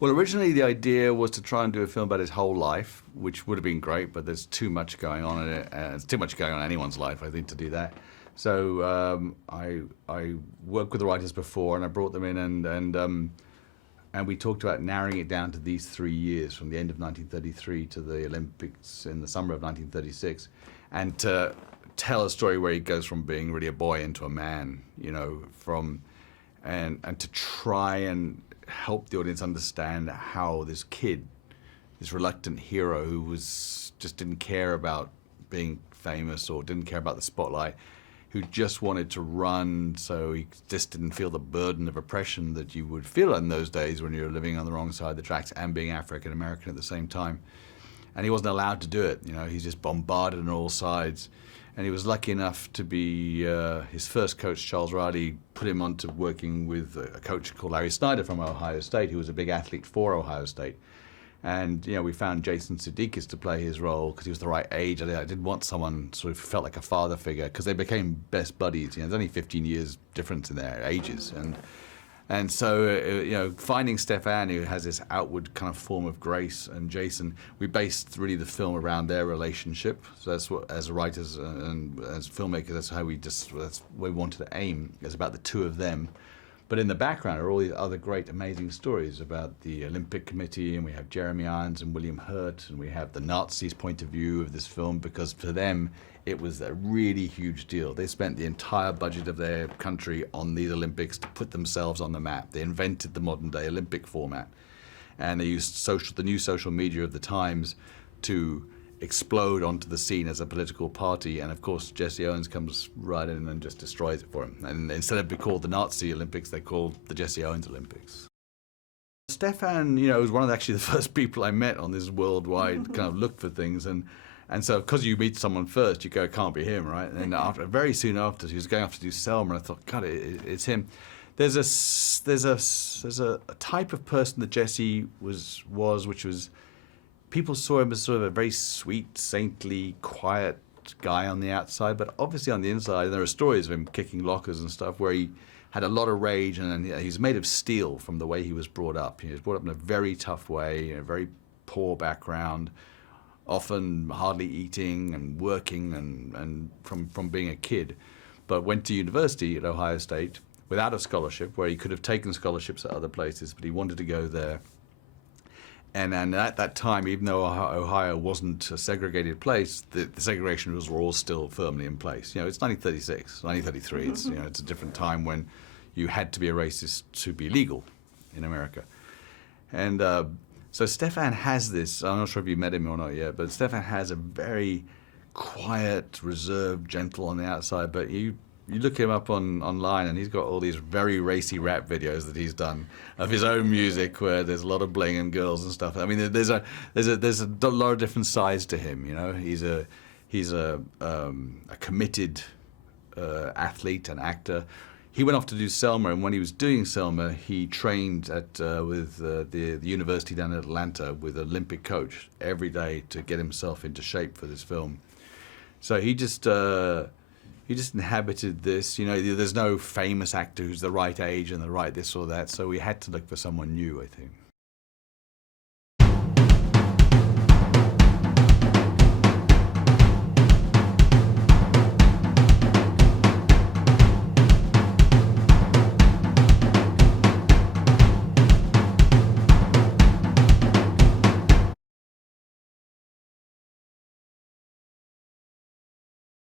Well, originally the idea was to try and do a film about his whole life, which would have been great, but there's too much going on in it. There's too much going on in anyone's life, I think, to do that. So I worked with the writers before, and I brought them in, and we talked about narrowing it down to these 3 years, from the end of 1933 to the Olympics in the summer of 1936, and to tell a story where he goes from being really a boy into a man, you know, and to try and help the audience understand how this kid, this reluctant hero who just didn't care about being famous or didn't care about the spotlight, who just wanted to run so he just didn't feel the burden of oppression that you would feel in those days when you're living on the wrong side of the tracks and being African American at the same time. And he wasn't allowed to do it, you know, he's just bombarded on all sides. And he was lucky enough to be, his first coach, Charles Riley, put him on to working with a coach called Larry Snyder from Ohio State, who was a big athlete for Ohio State. And, you know, we found Jason Sudeikis to play his role because he was the right age. I didn't want someone sort of felt like a father figure, because they became best buddies. You know, there's only 15 years difference in their ages. And so, you know, finding Stefan, who has this outward kind of form of grace, and Jason, we based really the film around their relationship. So that's what, as writers and as filmmakers, that's where we wanted to aim, is about the two of them. But in the background are all these other great, amazing stories about the Olympic Committee, and we have Jeremy Irons and William Hurt, and we have the Nazis' point of view of this film, because for them, it was a really huge deal. They spent the entire budget of their country on these Olympics to put themselves on the map. They invented the modern-day Olympic format, and they used the new social media of the times to explode onto the scene as a political party. And of course, Jesse Owens comes right in and just destroys it for him. And instead of being called the Nazi Olympics, they called the Jesse Owens Olympics. Stefan, you know, was one of the first people I met on this worldwide kind of look for things. And so, because you meet someone first, you go, it can't be him, right? And then very soon after, he was going off to do Selma, and I thought, God, it's him. There's a type of person that Jesse was, which was, people saw him as sort of a very sweet, saintly, quiet guy on the outside, but obviously on the inside, there are stories of him kicking lockers and stuff where he had a lot of rage, and he's made of steel from the way he was brought up. He was brought up in a very tough way, in a very poor background, often hardly eating and working and from being a kid, but went to university at Ohio State without a scholarship, where he could have taken scholarships at other places, but he wanted to go there. And at that time, even though Ohio wasn't a segregated place, the segregation rules were all still firmly in place. You know, it's 1936, 1933. It's, you know, it's a different time when you had to be a racist to be legal in America. And so Stefan has this, I'm not sure if you met him or not yet, but Stefan has a very quiet, reserved, gentle on the outside, but you look him up online, and he's got all these very racy rap videos that he's done of his own music, where there's a lot of bling and girls and stuff. I mean, there's a lot of different sides to him. You know, he's a committed athlete and actor. He went off to do Selma, and when he was doing Selma, he trained with the university down in Atlanta with an Olympic coach every day to get himself into shape for this film. So he just inhabited this. You know, there's no famous actor who's the right age and the right this or that, so we had to look for someone new, I think.